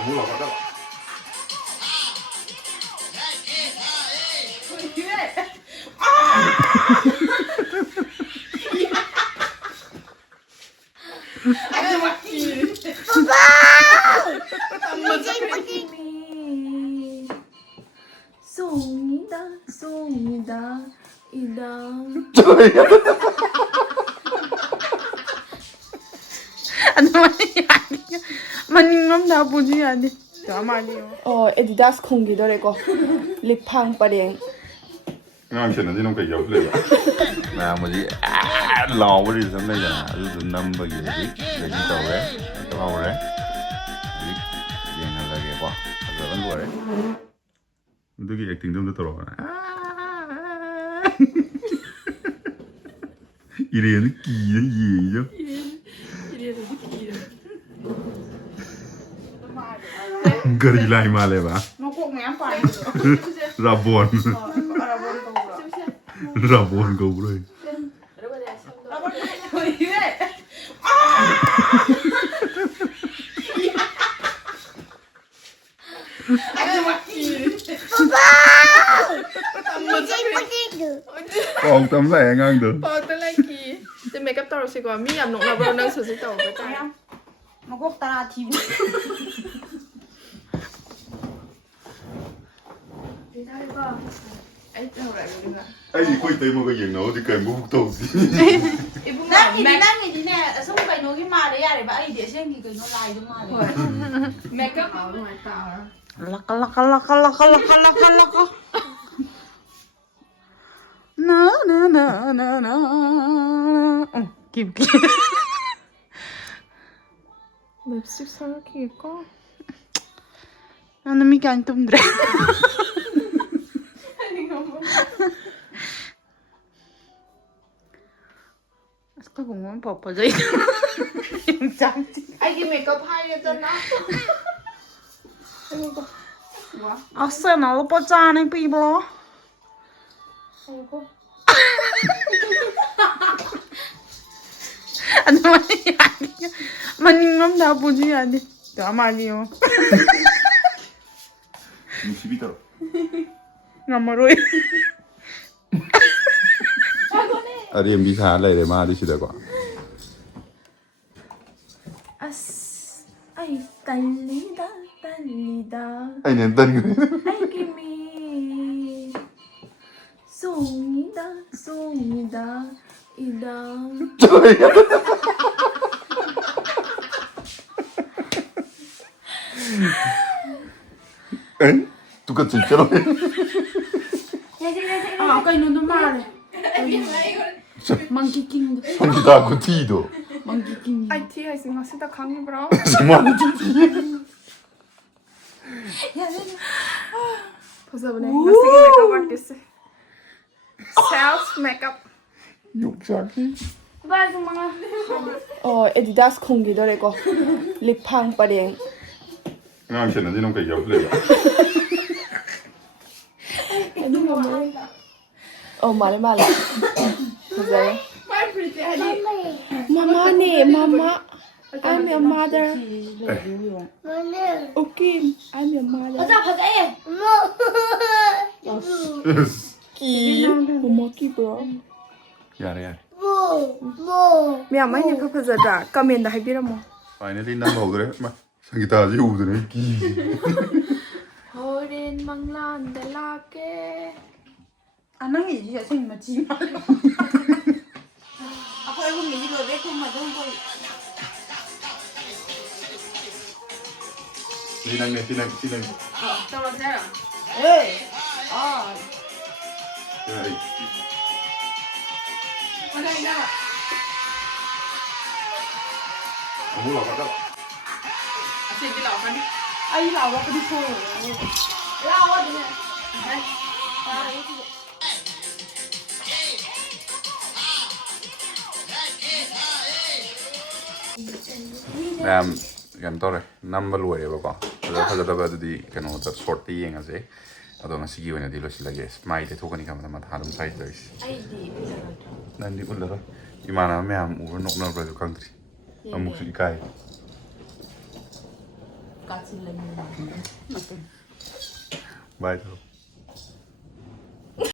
Kamu lah kata. Ada maki. Papa. 송이다 이다 ano man yan? Maningam na po niya yan. Tama niyo. Adidas kongi dore ko. Lipang pa rin. Ngang siya na din ang kayaw sila. Na mo di law ba rin sa mga yan. Ano number yun di. Lagi tao eh. Ito ako rin. Yan na lagi ko. Ano ba ko rin? Ito ki acting doon dito rin. 이래는 기예요. Gari male ba? Nukok ngayon pa. Rabon. Rabon ko bro. Ada maki. Ông tấm vẻ ngang được. Pao tới lại kỳ. Thì make up tao rồi còn mi làm nụ nào bao năng sử dụng tao với tao. Nukok tara TV. Ấy tao lại rồi nè. Ai thì quay tới một cái gì nó thì cần bút tàu gì. Nangi nè, xong cái nó cái mà đấy à để bạn ấy để xem thì cái nó lại đúng mà. Make up áo ngoài tao. Laka. Na. Kim. 립스틱 사랑할까? Ano mi kan tumdre. Aska kung papa jay. Yung chanti. Ai cái make up hay vậy chân á. Asa na lo pa chaning people. Ano man yan? Maningam na po niya yan. Tama niyo. 22. Ngamaroy. Ari em bisa lại để mà đi xí được quả. Ay, talida. Anh nên tân cái. Ay, kimi. 송이다. 이다. Trời ơi. Ấy, tôi cần chỉnh cho nó. Cái nó mà này. Monkey King. Không chỉ ta có thi đâu. Monkey King. Ai thi hay sinh hoạt sẽ ta kháng bro. Mà nó chỉ thi. 벌써 보네. 나 생일 메이크업 artist. Self makeup. Dục chắc đi. Adidas kongi dore ko. Lipang pa rin. Ngang siya na din ang kayaw sila. Mali. Kazay. My pretty honey. Mama ne, mama. I'm your mother. Okay, I'm your mother. Ki. Mama ki bro. Yare. 미안 많이 퍼퍼져다. 까면 나 해비라 뭐. Finally năm hầu rồi đấy. Mà sao người ta dễ ủ rồi đấy. Kỳ. 어린 망란 달라게. Anh nói gì vậy? Sao mà chim mà. Ako ay bumili ko be kung madong ko. Tinang. 떨어져요. Eh. Đây. 어디 나와. Kamu lah kata. 아직 이 나와 가니. Ay lawa ko di ko. Lawa din. Kaya to rồi. Năm vào lùi rồi bà con. Rồi phải là đi cái nó ta sort đi nghe gì. Ở đó sĩ cái này đi lo xí là cái smile để thôi cái này mà thà đâm sai rồi. Nên đi uống rồi. Imana mẹ uống nốc nốc rồi căng thì. Ông mục sĩ cái. 까칠래. 바이.